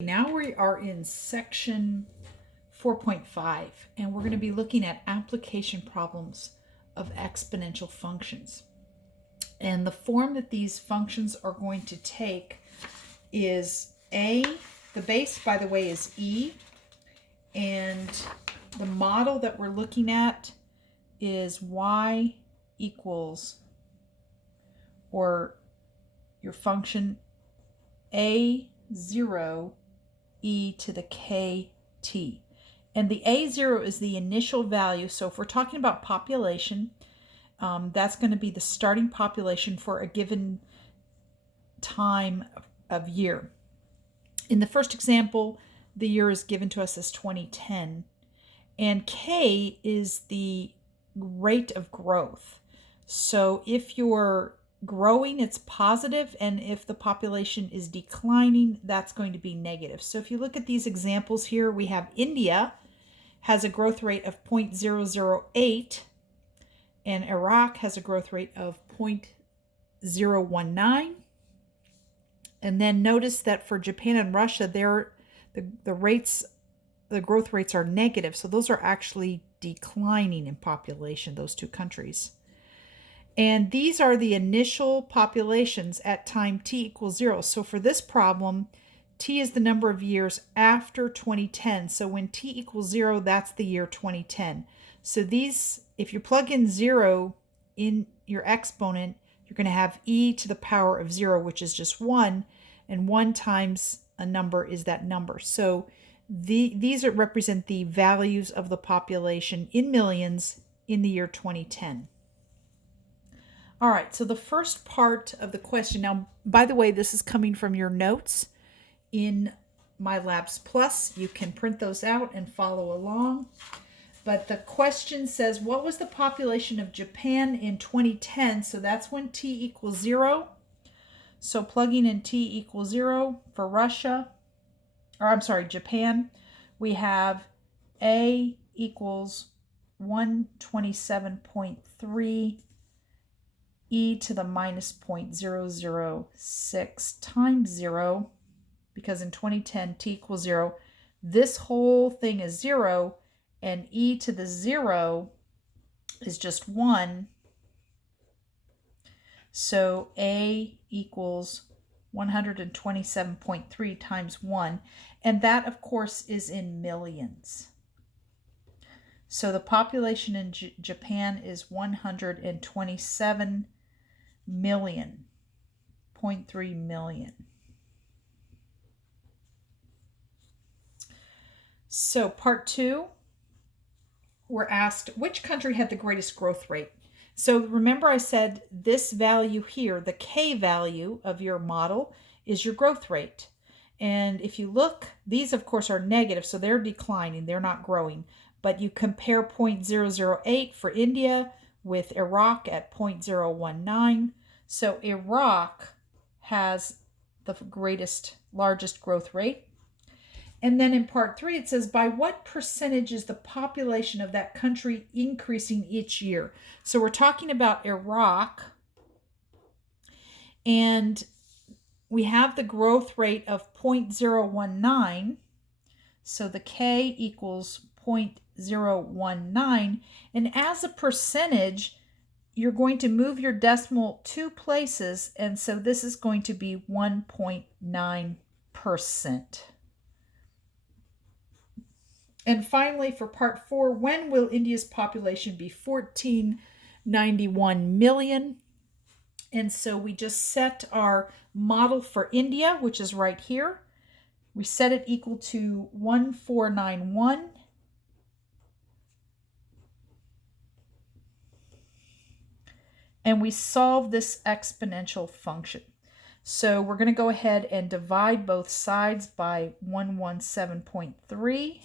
Now we are in section 4.5, and we're going to be looking at application problems of exponential functions. And the form that these functions are going to take is the base, by the way, is e, and the model that we're looking at is y equals, or your function a0 e to the kt. And the a0 is the initial value. So if we're talking about population, that's going to be the starting population for a given time of year. In the first example, the year is given to us as 2010. And k is the rate of growth. So if you're growing, it's positive, and if the population is declining, that's going to be negative. So if you look at these examples here, we have India has a growth rate of 0.008, and Iraq has a growth rate of 0.019. And then notice that for Japan and Russia, the growth rates are negative. So those are actually declining in population, those two countries. And these are the initial populations at time t equals 0. So for this problem, t is the number of years after 2010. So when t equals 0, that's the year 2010. So these, if you plug in 0 in your exponent, you're going to have e to the power of 0, which is just 1. And 1 times a number is that number. So these represent the values of the population in millions in the year 2010. All right, so the first part of the question, now, by the way, this is coming from your notes in MyLabs Plus. You can print those out and follow along. But the question says, what was the population of Japan in 2010? So that's when t equals 0. So plugging in t equals 0 for Japan, we have a equals 127.3 e to the minus 0.006 times 0, because in 2010 t equals 0. This whole thing is 0, and e to the 0 is just 1. So a equals 127.3 times 1. And that, of course, is in millions. So the population in Japan is 127 million, 0.3 million. So part 2, we're asked which country had the greatest growth rate. So remember I said this value here, the k value of your model, is your growth rate. And if you look, these of course are negative, so they're declining, they're not growing. But you compare 0.008 for India with Iraq at 0.019. So Iraq has the largest growth rate. And then in part 3, it says, by what percentage is the population of that country increasing each year? So we're talking about Iraq, and we have the growth rate of 0.019. So the k equals 0.019. And as a percentage, you're going to move your decimal 2 places, and so this is going to be 1.9%. And finally, for part 4, when will India's population be 1491 million? And so we just set our model for India, which is right here. We set it equal to 1491. And we solve this exponential function. So we're going to go ahead and divide both sides by 117.3.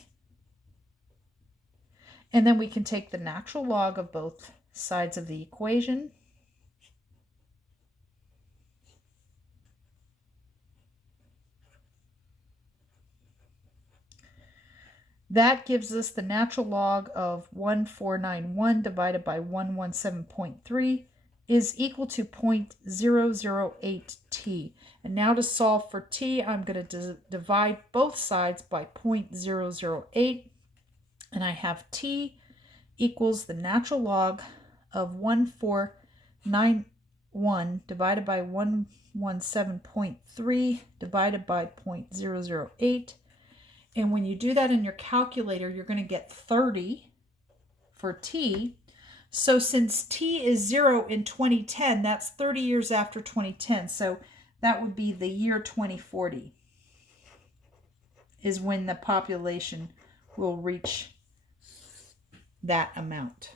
And then we can take the natural log of both sides of the equation. That gives us the natural log of 1491 divided by 117.3. is equal to 0.008 t. And now to solve for t, I'm going to divide both sides by 0.008. And I have t equals the natural log of 1491 divided by 117.3 divided by 0.008. And when you do that in your calculator, you're going to get 30 for t. So since t is 0 in 2010, that's 30 years after 2010. So that would be the year 2040 is when the population will reach that amount.